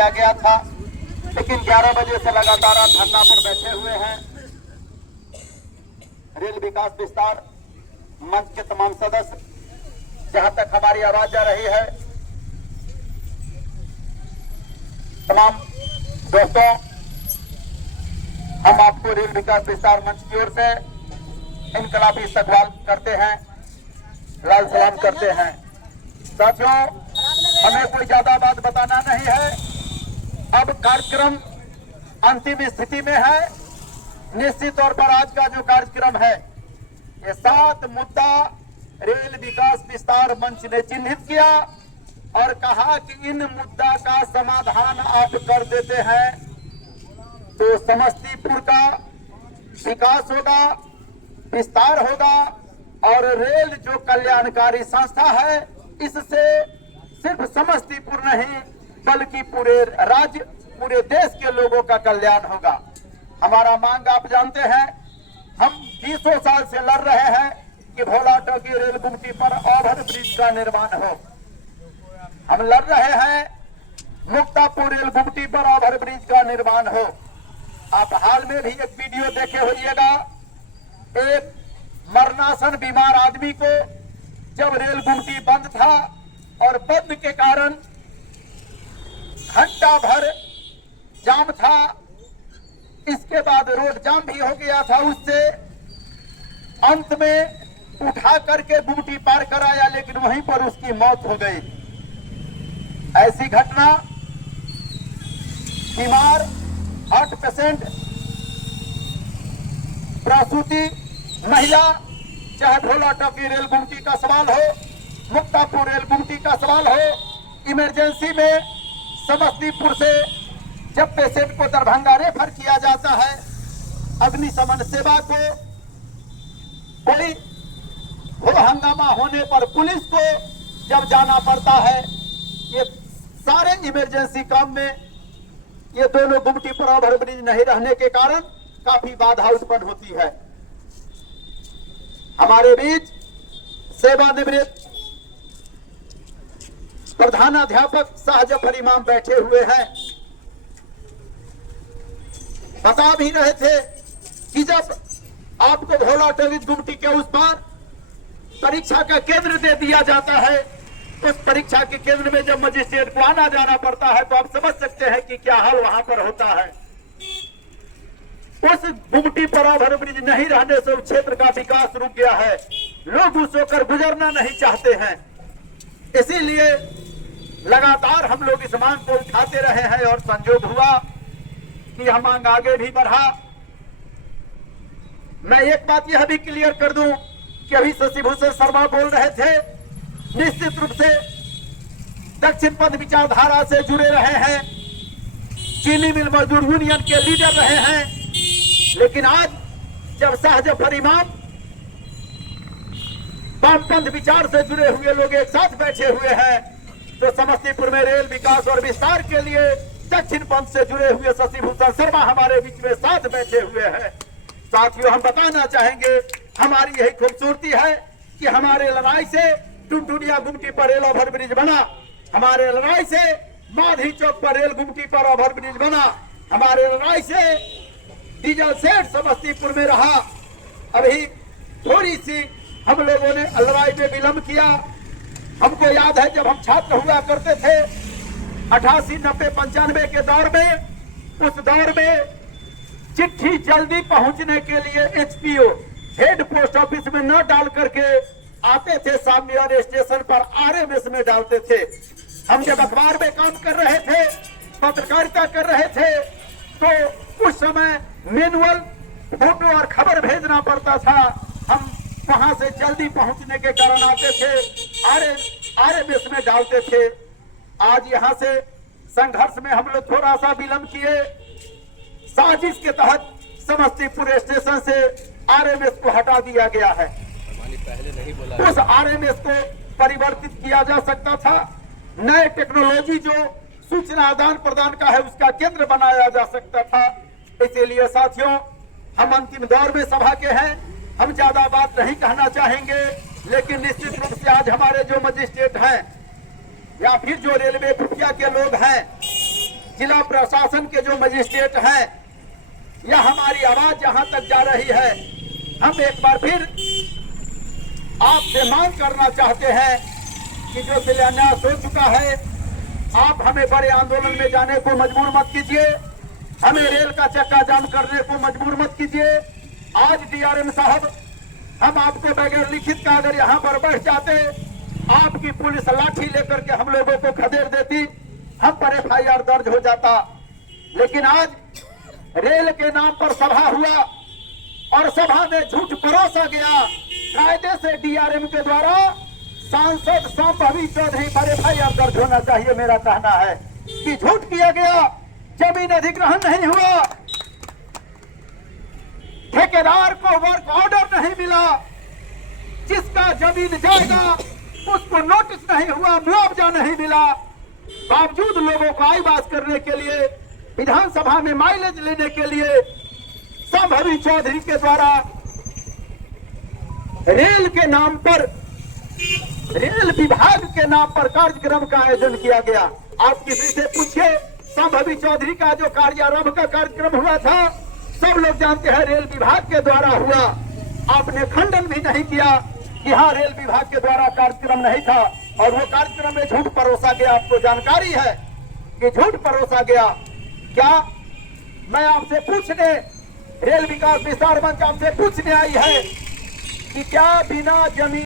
लिया गया था, लेकिन 11 बजे से लगातार धरना पर बैठे हुए हैं। रेल विकास विस्तार मंच के तमाम सदस्य, जहां तक हमारी आवाज जा रही है, तमाम दोस्तों, हम आपको रेल विकास विस्तार मंच की ओर से इनकलाबी इस्तकबाल करते हैं, लाल सलाम करते हैं। साथियों, हमें कोई ज्यादा बात बताना नहीं है। अब कार्यक्रम अंतिम स्थिति में है। निश्चित तौर पर आज का जो कार्यक्रम है, ये 7 मुद्दा रेल विकास विस्तार मंच ने चिन्हित किया और कहा कि इन मुद्दा का समाधान आप कर देते हैं तो समस्तीपुर का विकास होगा, विस्तार होगा और रेल जो कल्याणकारी संस्था है, इससे सिर्फ समस्तीपुर नहीं बल्कि पूरे राज्य, पूरे देश के लोगों का कल्याण होगा। हमारा मांग आप जानते हैं, हम 20 साल से लड़ रहे हैं कि भोला टोकी रेल गुमटी पर ओवर ब्रिज का निर्माण हो। हम लड़ रहे हैं मुक्तापुर रेल गुमटी पर ओवर ब्रिज का निर्माण हो। आप हाल में भी एक वीडियो देखे होइएगा, एक मरणासन बीमार आदमी को जब रेल गुमटी बंद था और बंद के कारण घंटा भर जाम था, इसके बाद रोड जाम भी हो गया था, उससे अंत में उठा करके गुमटी पार कराया, लेकिन वहीं पर उसकी मौत हो गई। ऐसी घटना बीमार हार्ट पेशेंट, प्रसूति महिला, चाहे भोला टोकी रेल गुमटी का सवाल हो, मुक्तापुर रेल गुमटी का सवाल हो, इमरजेंसी में समस्तीपुर से जब पेशेंट को दरभंगा रेफर किया जाता है, अग्निशमन सेवा को कोई हो हंगामा होने पर पुलिस को जब जाना पड़ता है, ये सारे इमरजेंसी काम में ये दोनों गुमटी पर ओवरब्रिज नहीं रहने के कारण काफी बाधा उत्पन्न होती है। हमारे बीच सेवानिवृत्त प्रधानाध्यापक शाहजफर इमाम बैठे हुए हैं। बता भी रहे थे कि जब आपको भोला टोकी गुमटी के उस पार परीक्षा का केंद्र दे दिया जाता है, उस परीक्षा के केंद्र में जब मजिस्ट्रेट को आना जाना पड़ता है तो आप समझ सकते हैं कि क्या हाल वहां पर होता है। उस गुमटी पर ओवरब्रिज नहीं रहने से उस क्षेत्र का विकास रुक गया है, लोग उस होकर गुजरना नहीं चाहते हैं। इसीलिए लगातार हम लोग इस मांग को उठाते रहे हैं और संजोग हुआ कि यह मांग आगे भी बढ़ा। मैं एक बात यह भी क्लियर कर दूं कि अभी शशिभूषण शर्मा बोल रहे थे, निश्चित रूप से दक्षिण पथ विचारधारा से जुड़े रहे हैं, चीनी मिल मजदूर यूनियन के लीडर रहे हैं, लेकिन आज जब शाहजफर इमाम वामपंथ विचार से जुड़े हुए लोग एक साथ बैठे हुए हैं, तो समस्तीपुर में रेल विकास और विस्तार के लिए दक्षिण पंथ से जुड़े हुए शशिभूषण शर्मा हमारे बीच में साथ बैठे हुए हैं। साथियों, हम बताना चाहेंगे, हमारी यही खूबसूरती है कि हमारे लड़ाई से टुनटुनिया गुमटी पर रेल ओवरब्रिज बना, हमारे लड़ाई से माधी चौक पर रेल गुमटी पर ओवरब्रिज बना, हमारे लड़ाई से डीजल सेट समस्तीपुर में रहा। अभी थोड़ी सी हम लोगों ने लड़ाई में विलंब किया। हमको याद है जब हम छात्र हुआ करते थे 88, 90, 95 के दौर में, उस दौर में चिट्ठी जल्दी पहुंचने के लिए एचपीओ हेड पोस्ट ऑफिस में न डाल करके आते थे, सामने वाले स्टेशन पर आरएमएस में डालते थे। हम जब अखबार में काम कर रहे थे, पत्रकारिता कर रहे थे, तो उस समय मैनुअल फोटो और खबर भेजना पड़ता था। हम वहां से जल्दी पहुंचने के कारण आते थे, आरएमएस में डालते थे। आज यहां से संघर्ष में हम लोग थोड़ा सा विलंब किए, साजिश के तहत समस्तीपुर स्टेशन से आरएमएस को हटा दिया गया है। पहले नहीं बोला, उस आरएमएस को परिवर्तित किया जा सकता था, नए टेक्नोलॉजी जो सूचना आदान प्रदान का है उसका केंद्र बनाया जा सकता था। इसीलिए साथियों, हम अंतिम दौर में सभा के हैं, हम ज्यादा बात नहीं कहना चाहेंगे, लेकिन निश्चित रूप से आज हमारे जो मजिस्ट्रेट हैं या फिर जो रेलवे खुफिया के लोग हैं, जिला प्रशासन के जो मजिस्ट्रेट हैं, या हमारी आवाज जहां तक जा रही है, हम एक बार फिर आपसे मांग करना चाहते हैं कि जो शिलान्यास हो चुका है, आप हमें बड़े आंदोलन में जाने को मजबूर मत कीजिए, हमें रेल का चक्का जाम करने को मजबूर मत कीजिए। आज डीआरएम साहब, हम आपको बगैर लिखित का अगर यहाँ पर बैठ जाते, आपकी पुलिस लाठी लेकर के हम लोगों को खदेड़ देती, हम पर एफआईआर दर्ज हो जाता। लेकिन आज रेल के नाम पर सभा हुआ और सभा में झूठ परोसा गया। कायदे से डीआरएम के द्वारा सांसद संभवी चौधरी पर एफआईआर दर्ज होना चाहिए। मेरा कहना है कि झूठ किया गया, जमीन अधिग्रहण नहीं हुआ, ठेकेदार को वर्क ऑर्डर नहीं मिला, जिसका जमीन जाएगा उसको नोटिस नहीं हुआ, मुआवजा नहीं मिला, बावजूद लोगों को आईबास करने के लिए, विधानसभा में माइलेज लेने के लिए संभवी चौधरी के द्वारा रेल के नाम पर, रेल विभाग के नाम पर कार्यक्रम का आयोजन किया गया। आप किसी से पूछिए, संभवी चौधरी का जो कार्यारंभ का कार्यक्रम हुआ था, सब लोग जानते हैं रेल विभाग के द्वारा हुआ। आपने खंडन भी नहीं किया कि हाँ रेल विभाग के द्वारा कार्यक्रम नहीं था, और वो कार्यक्रम में झूठ परोसा गया। आपको जानकारी है कि झूठ परोसा गया। क्या मैं आपसे पूछने, रेल विकास विस्तार मंच आपसे पूछने आई है कि क्या बिना जमीन